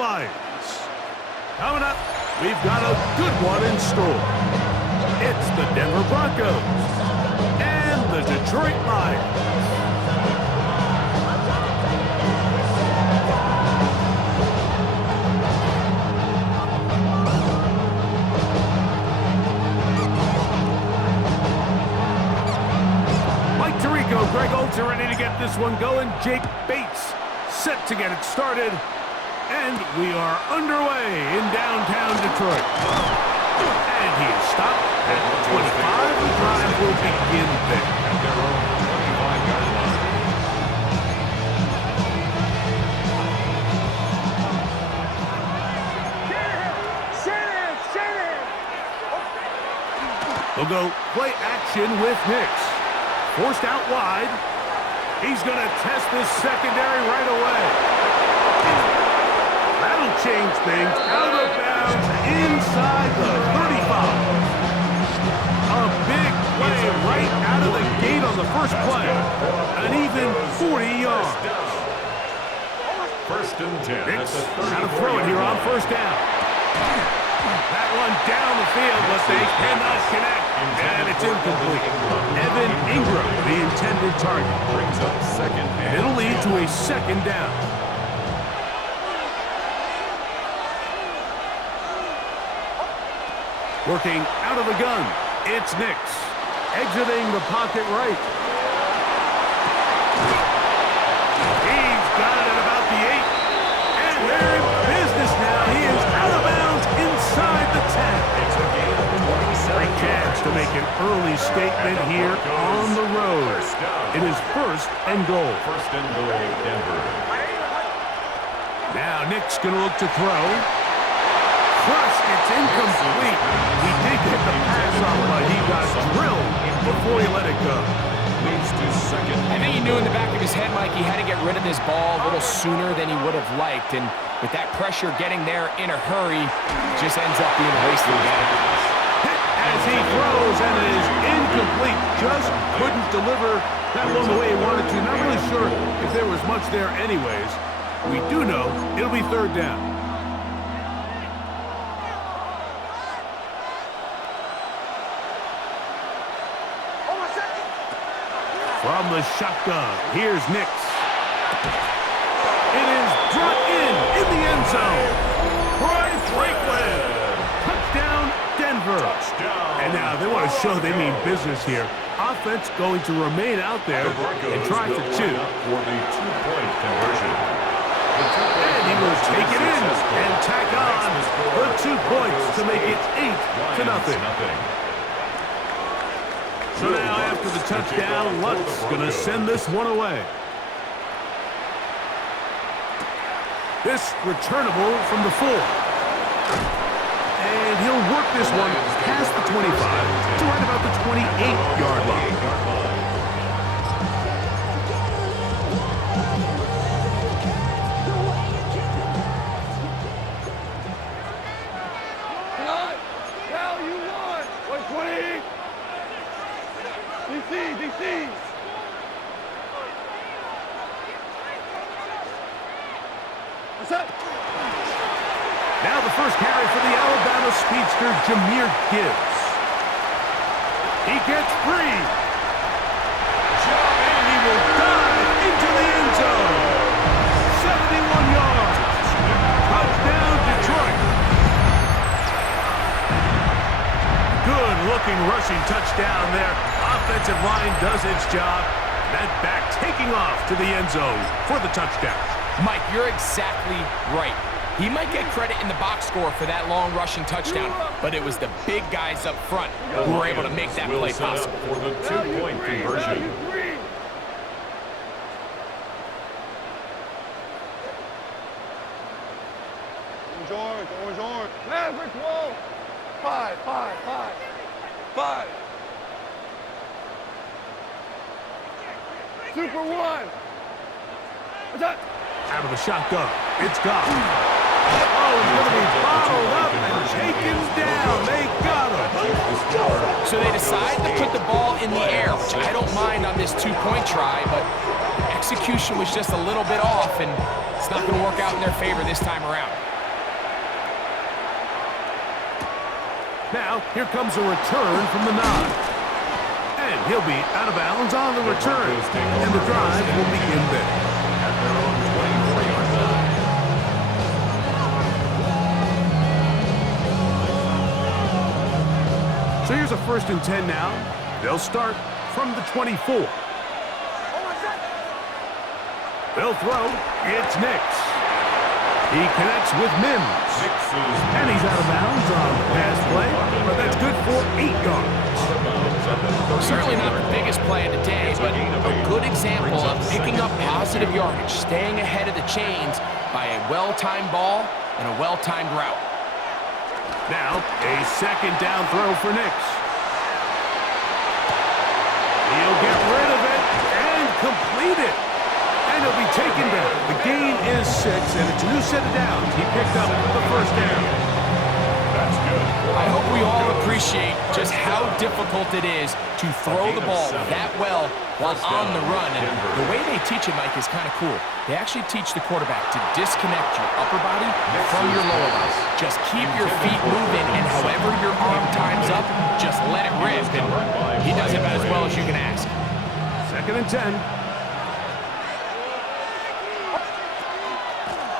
Lions. Coming up, we've got a good one in store. It's the Denver Broncos and the Detroit Lions. Greg Olds are ready to get this one going. Jake Bates set to get it started. And we are underway in downtown Detroit. And he is stopped at 25. The drive will begin there. At their own 25-yard line. They'll go play action with Nix. Forced out wide. He's going to test this secondary right away. That'll change things. Out of bounds inside the 35. A big play right out of the gate on the first play. An even 40 yards. First and 10. Nix how to throw it here on first down. That one down the field, but they cannot connect. And it's incomplete. Evan Ingram, the intended target. Brings up second and it'll lead to a second down. Working out of the gun, it's Nix. Exiting the pocket right. He's got it at about the 8. And they're in business now. He is out of bounds inside the 10. It's a game of 27. Great chance to make an early statement here on the road. It is first and goal. First and goal, Denver. Now Nick's going to look to throw. Crushed, it's incomplete. He did get the pass off, but he got drilled before he let it go. Leads to second. I think he knew in the back of his head, Mike, he had to get rid of this ball a little sooner than he would have liked. And with that pressure getting there in a hurry, it just ends up being a wasted game. As he throws, and it is incomplete. Just couldn't deliver that one the way he wanted to. Not really sure if there was much there anyways. We do know it'll be third down. From the shotgun, here's Nix. It is brought in the end zone. Bryce Franklin. Touchdown, Denver. Touchdown. And now they want to show they mean business here. Offense going to remain out there and try for 2. For the two-point conversion. And he will take it in and tack on the 2 points to make it 8-0. So now after the touchdown, Lutz going to send this one away. This returnable from the 4. And he'll work this one past the 25 to right about the 28-yard line. Now the first carry for the Alabama speedster, Jahmyr Gibbs. He gets free. And he will dive into the end zone. 71 yards. Touchdown, Detroit. Good-looking rushing touchdown there. Offensive line does its job. That back taking off to the end zone for the touchdown. Mike, you're exactly right. He might get credit in the box score for that long rushing touchdown, but it was the big guys up front who were able to make that play possible. For the two-point conversion. Orange. Maverick wall. 5. Super 1. What's that? Out of the shotgun. It's gone. Oh, he's going to be bottled up and taken down. They got him. So they decide to put the ball in the air, which I don't mind on this two-point try, but execution was just a little bit off, and it's not going to work out in their favor this time around. Now, here comes a return from the 9. And he'll be out of bounds on the return. And the drive will begin there. At their own 24-yard line. So here's a 1st and 10 now. They'll start from the 24. They'll throw. It's Nix. He connects with Mims. And he's out of bounds on the pass play, but that's good for 8 yards. Certainly not the biggest play of the day, but a good example of picking up positive yardage, staying ahead of the chains by a well-timed ball and a well-timed route. Now, a 2nd down throw for Nix. He'll get rid of it and complete it. And he'll be taken down. The gain is 6, and it's a new set of downs. He picked up the 1st down. That's good. I hope we all appreciate just how difficult it is to throw the ball that well while on the run. And the way they teach it, Mike, is kind of cool. They actually teach the quarterback to disconnect your upper body from your lower body. Just keep your feet moving, and however your arm times up, just let it rip. And he does it about as well as you can ask. 2nd and 10.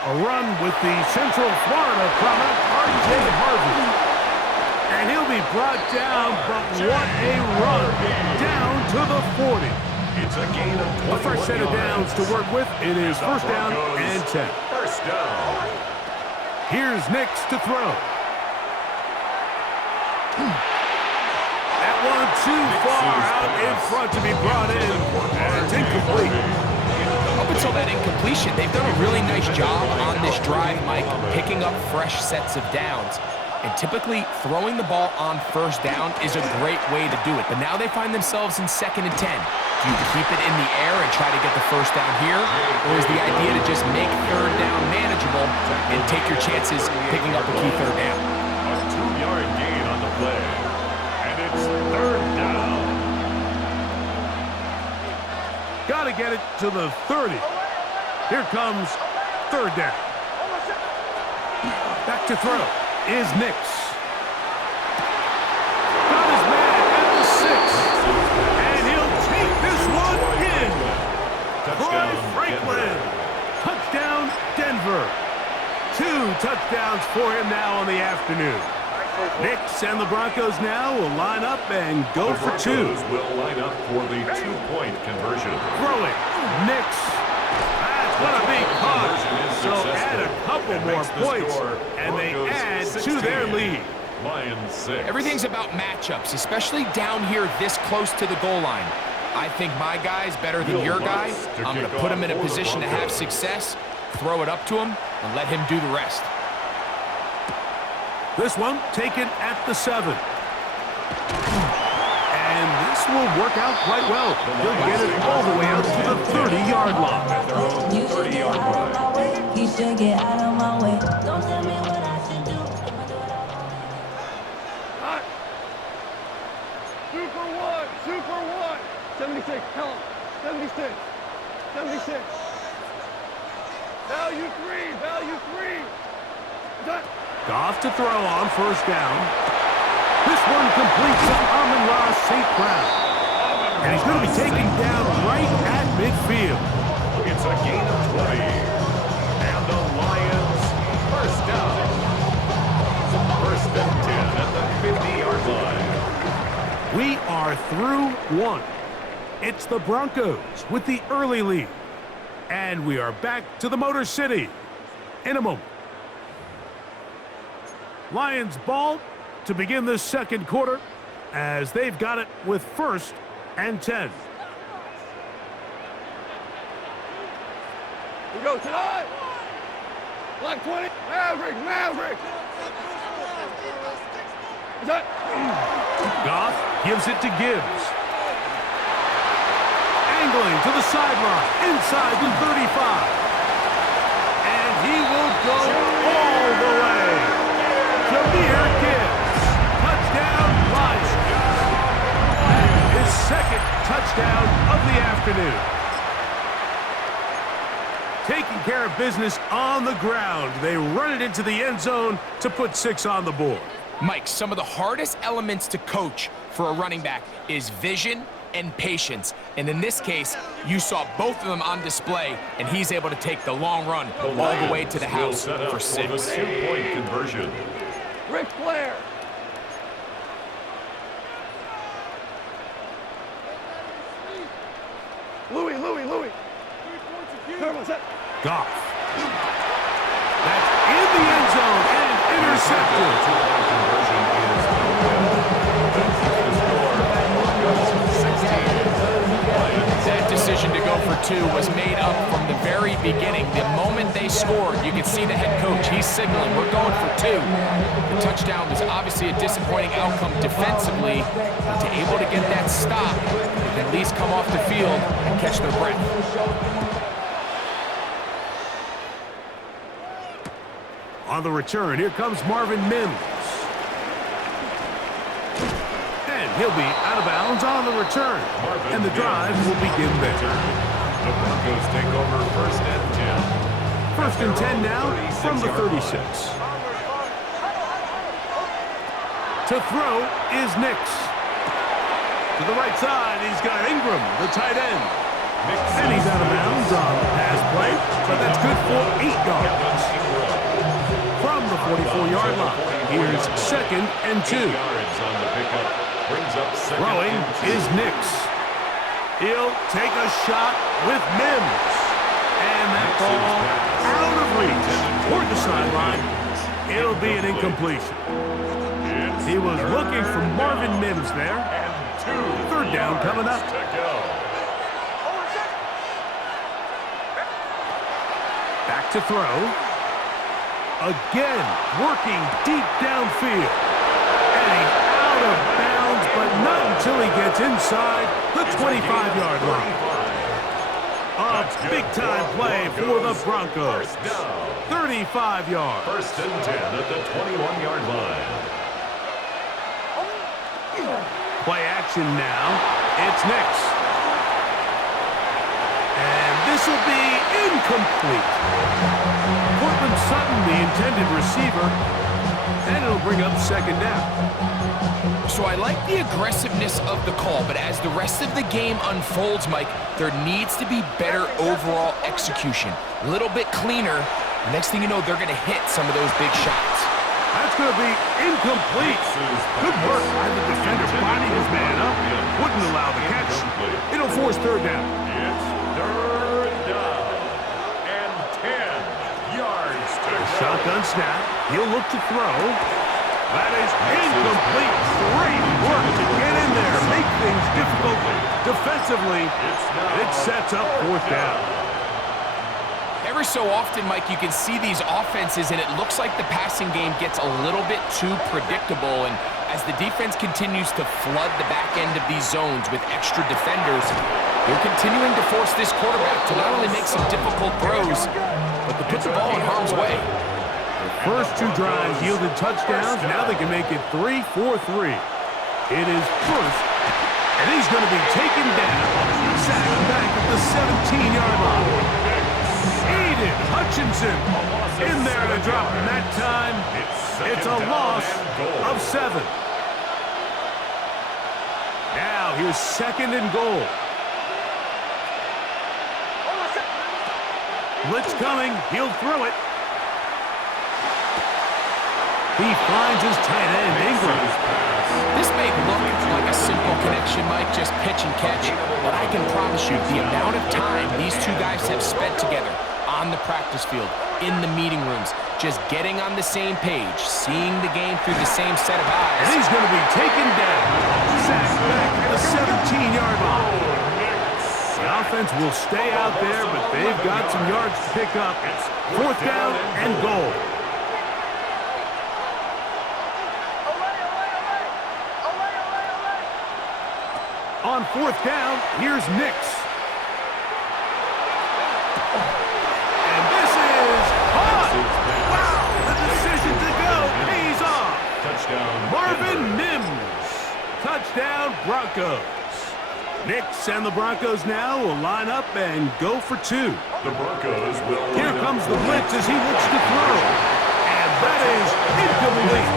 A run with the Central Florida prominent R.J. Harvey. And he'll be brought down, but what a run. Down to the 40. It's a gain of 21 A first set of downs to work with. It is 1st down and 10. First down. Here's Nix to throw. That one too far out in front to be brought in. And it's incomplete. Up until that incompletion, they've done a really nice job on this drive, Mike, picking up fresh sets of downs. And typically, throwing the ball on 1st down is a great way to do it. But now they find themselves in 2nd and 10. Do you keep it in the air and try to get the 1st down here? Or is the idea to just make 3rd down manageable and take your chances picking up a key 3rd down? A 2-yard gain on the play. And it's 3rd down. Got to get it to the 30. Here comes 3rd down. Back to throw is Nix. Got his man at the 6. And he'll take this one in. Troy Franklin. Touchdown, Denver. 2 touchdowns for him now on the afternoon. Nix and the Broncos now will line up and go for 2. Will line up for the 2-point conversion. Throwing. Nix. That's going to be caught. So add a couple more points, and they add to their lead. Lions 6. Everything's about matchups, especially down here this close to the goal line. I think my guy's better than your guy. I'm going to put him in a position to have success, throw it up to him, and let him do the rest. This one taken at the 7. And this will work out quite well. He'll get it all the way out to the 30-yard line. At their own 30-yard line. You should get out of my way. Don't tell me what I should do. Hot. Super one. 76, count. 76. Value three. Done. Goff to throw on 1st down. This one completes to Amon-Ra St. Brown. And he's going to be taken down right at midfield. It's a gain of 20. And the Lions, 1st down. 1st and 10 at the 50-yard line. We are through 1. It's the Broncos with the early lead. And we are back to the Motor City in a moment. Lions ball to begin this 2nd quarter as they've got it with 1st and 10. We go tonight. Black 20. Maverick. Is that? Goff gives it to Gibbs. Angling to the sideline, inside the 35. And he will go all the way. Jahmyr Gibbs. Touchdown, Lions. His 2nd touchdown of the afternoon. Taking care of business on the ground. They run it into the end zone to put 6 on the board. Mike, some of the hardest elements to coach for a running back is vision and patience. And in this case, you saw both of them on display, and he's able to take the long run all the way to the house for 6. The 2-point conversion. Ric Flair. Louis. Goff. That's in the end zone and intercepted. Conversion is That decision to go for 2 was made up from the very beginning. The moment they scored, you could see the head coach. He's signaling, we're going for 2. The touchdown was obviously a disappointing outcome defensively, but to able to get that stop, they can at least come off the field and catch their breath. On the return, here comes Marvin Mims. And he'll be out of bounds on the return. And the drive will begin there. The Broncos take over 1st and 10. First and 10 now from the 36. To throw is Nix. To the right side, he's got Ingram, the tight end. And he's out of bounds on the pass play, but that's good for 8 yards. From the 44-yard line, here's 2nd and 2. Throwing is Nix. He'll take a shot with Mims. And that ball out of reach toward the sideline. It'll be an incompletion. He was looking for Marvin Mims there. 3rd down coming up. Back to throw. Again, working deep downfield. And he's out of bounds, but not until he gets inside the 25-yard line. A big-time play for the Broncos. 35 yards. 1st and 10 at the 21-yard line. Play action now. It's Nix. And this will be incomplete. Cortland Sutton, the intended receiver, and it'll bring up 2nd down. So I like the aggressiveness of the call, but as the rest of the game unfolds, Mike, there needs to be better overall execution. A little bit cleaner. Next thing you know, they're going to hit some of those big shots. That's going to be incomplete. Good work by the defender, body his man up. Wouldn't allow the catch. It'll force 3rd down. It's 3rd down and 10 yards to go. Shotgun snap. He'll look to throw. That is incomplete. Great work to get in there, make things difficult defensively. It sets up 4th down. Every so often, Mike, you can see these offenses, and it looks like the passing game gets a little bit too predictable. And as the defense continues to flood the back end of these zones with extra defenders, they're continuing to force this quarterback to not only make some difficult throws, but to put the ball in harm's way. The first 2 drives yielded touchdowns. Now they can make it 3 for 3. It is 1st, and he's going to be taken down. Sacked back at the 17-yard line. Aiden Hutchinson in there to drop him that time. It's a loss of 7. Now here's 2nd and goal. Blitz coming. He'll throw it. He finds his tight end, Ingram. This may look like a simple connection, Mike, just pitch and catch, but I can promise you the amount of time these 2 guys have spent together on the practice field, in the meeting rooms, just getting on the same page, seeing the game through the same set of eyes. And he's going to be taken down. Sacked back at the 17-yard line. The offense will stay out there, but they've got some yards to pick up. 4th down and goal. On 4th down, here's Nix. And this is hot. Wow, the decision to go pays off. Touchdown. Marvin Mims. Touchdown, Broncos. Nix and the Broncos now will line up and go for 2. The Broncos will. Here comes the blitz as he looks to throw. And that is incomplete.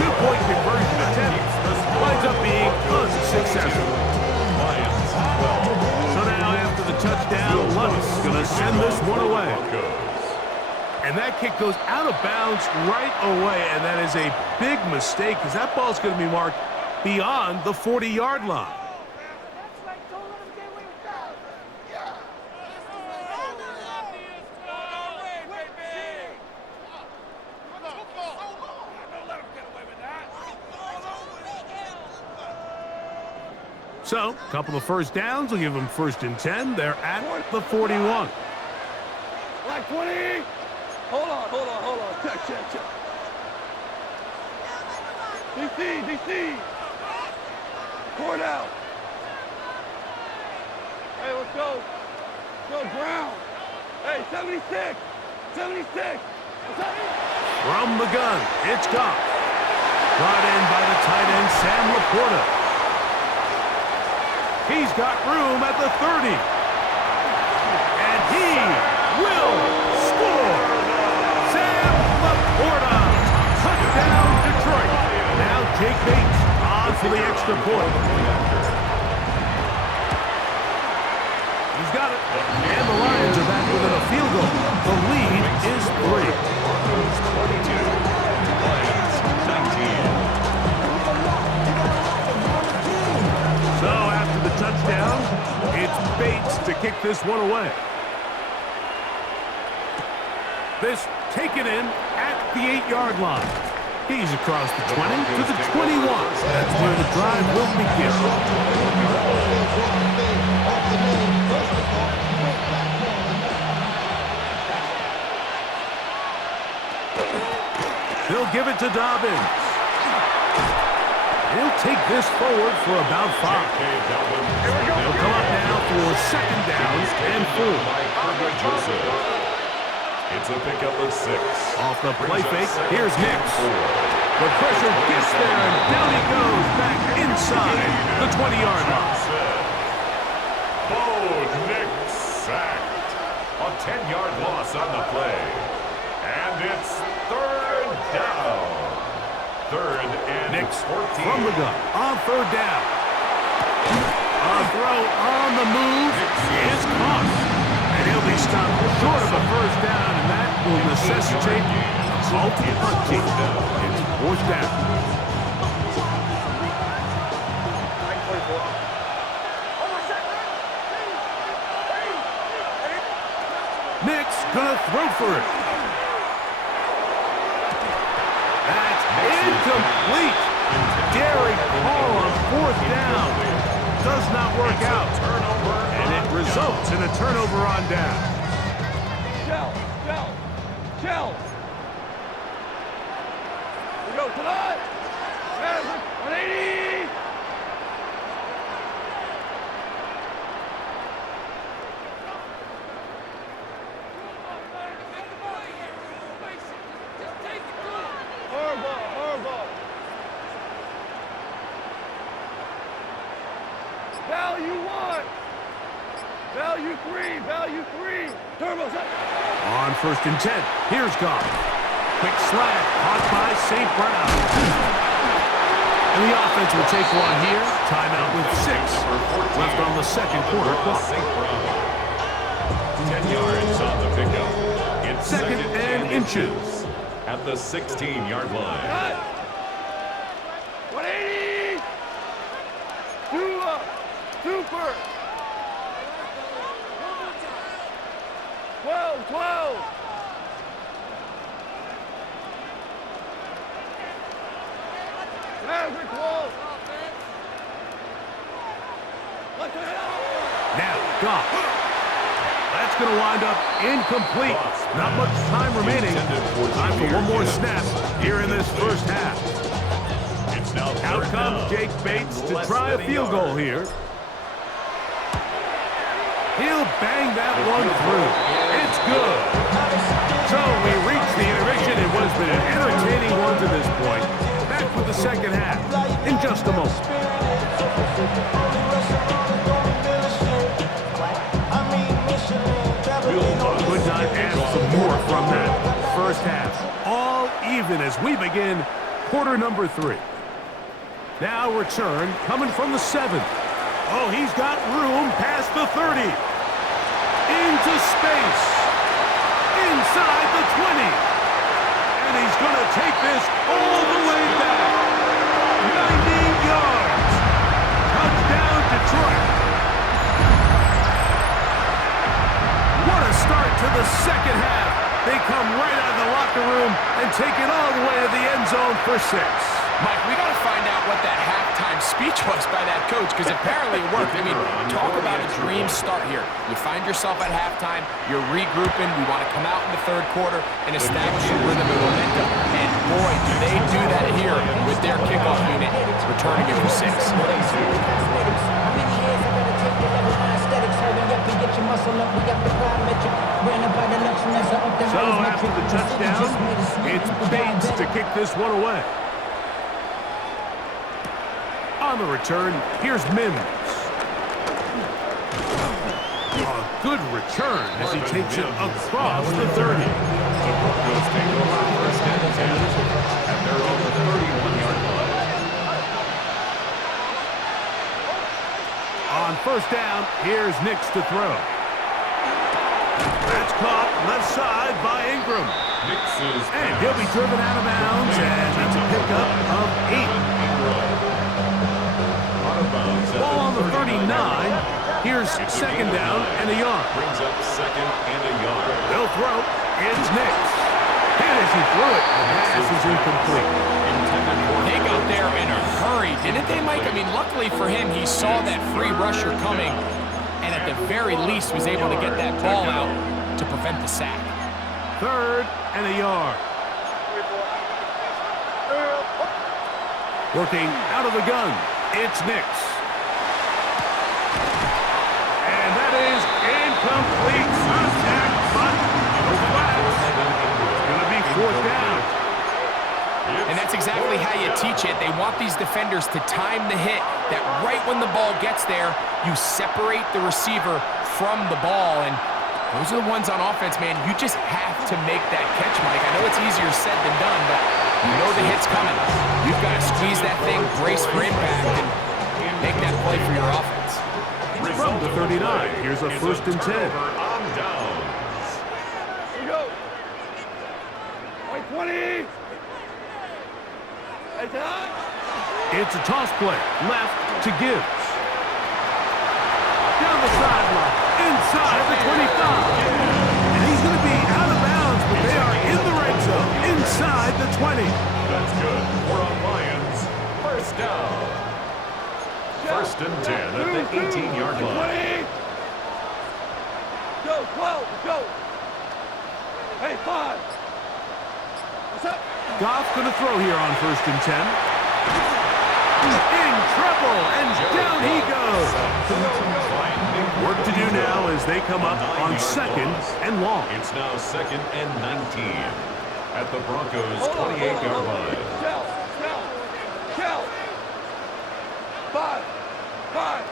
2-point two-point conversion attempt winds up being unsuccessful. Lions 12. So now after the touchdown, Lunt's going to send this one away. And that kick goes out of bounds right away, and that is a big mistake because that ball's going to be marked beyond the 40-yard line. So, a couple of first downs will give them 1st and 10. They're at the 41. Like 20. Hold on. Check. DC. Court out. Hey, let's go. Go, Brown. Hey, 76. From the gun, it's Goff. Brought in by the tight end, Sam Laporta. He's got room at the 30. And he will score. Sam Laporta. Touchdown, Detroit. Now Jake Bates on for the extra point. He's got it. And the Lions are back within a field goal. The lead is 3. 22. Lions 19. So after the touchdown, it's Bates to kick this one away. This taken in at the 8-yard line. He's across the 20 to the 21. That's where the drive will begin. He'll give it to Dobbins. He'll take this forward for about 5. He'll come up now for 2nd down and 4. It's a pickup of 6. Off the play fake, here's Nix. The pressure gets there, and down he goes back inside the 20-yard line. Nix sacked. A 10-yard loss on the play. And it's 3rd down. 3rd and Nix 14. from the gun on 3rd down. A throw on the move is caught. And he'll be stopped short of a 1st down, and that will necessitate a multi punt team. It's 4th down. Nix gonna throw for it. That's incomplete. Derek Hall on 4th down. Does not work out. And it results in a turnover on down. Shell. We go tonight. 180. Hardball. Value 3. Turbo set. On 1st and 10, here's Goff. Quick slant, caught by St. Brown. And the offense will take one here. Timeout with 6 left on the 2nd quarter clock. 10 yards on the pickup. It's 2nd and inches. At the 16-yard line. Cut. 180. Super. 12. Maverick wall. Now, Goff. That's going to wind up incomplete. Not much time remaining. Time for one more snap here in this 1st half. Out comes Jake Bates to try a field goal here. He'll bang that one through. It's good. So we reach the intermission in what has been an entertaining one to this point. Back with the 2nd half in just a moment. Could not ask for more from that 1st half. All even as we begin quarter number 3. Now return coming from the 7. Oh, he's got room past the 30. Into space. Inside the 20. And he's going to take this all the way back. 90 yards. Touchdown, Detroit. What a start to the second half. They come right out of the locker room and take it all the way to the end zone for 6. Mike, we got to find out what that halftime speech was by that coach, because apparently it worked. I mean, talk about a dream start here. You find yourself at halftime, you're regrouping, we want to come out in the third quarter and establish a rhythm and momentum. And boy, do they do that here with their kickoff unit, returning it for 6. So after the touchdown, it's Bates to kick this one away. On the return, here's Mims. A good return as he takes it across the 30. The Broncos take over first and 10 at their own 31-yard line. On first down, here's Nix to throw. That's caught left side by Ingram. And he'll be driven out of bounds, and that's a pickup of 8. Ball on the 39. Here's second down and a yard. Brings up second and a yard. They'll throw. It's Nix. And as he threw it, the pass is incomplete. They got there in a hurry, didn't they, Mike? I mean, luckily for him, he saw that free rusher coming, and at the very least was able to get that ball out to prevent the sack. Third and a yard. Working out of the gun. It's Nix. And that is incomplete. Contact, but no flags. It's going to be fourth down. And that's exactly how you teach it. They want these defenders to time the hit, that right when the ball gets there, you separate the receiver from the ball. And those are the ones on offense, man. You just have to make that catch, Mike. I know it's easier said than done, but you know the hit's coming. You've got to squeeze that thing, brace for impact, and make that play for your offense. From the 39, here's a first and 10. On downs. Here we go. Like 20. It's hot. It's a toss play. Left to Gibbs. Down the sideline. Inside the 25. And he's going to be out of bounds, but they are in the red zone. Inside the 20. That's good. We're on Lions. First down. First and 10 at the 18-yard line. 20. Go, 12, go. Hey, 5. What's up? Goff going to throw here on first and 10. In trouble, and down he goes. Work to do now as they come up on second and long. It's now second and 19 at the Broncos' 28-yard line. Shell. 5. 5.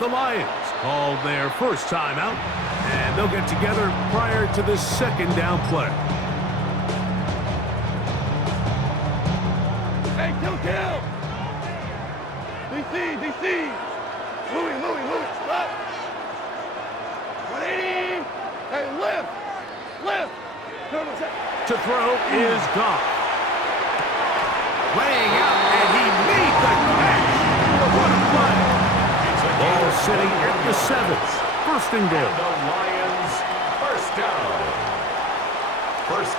The Lions called their first timeout, and they'll get together prior to the second down play. Hey, kill. DC. Louis. Stop. 180. Hey, lift. To throw is Goff. Laying out, and he made the catch. What a play. Ball sitting at the 7th. First and goal. The Lions, first down. First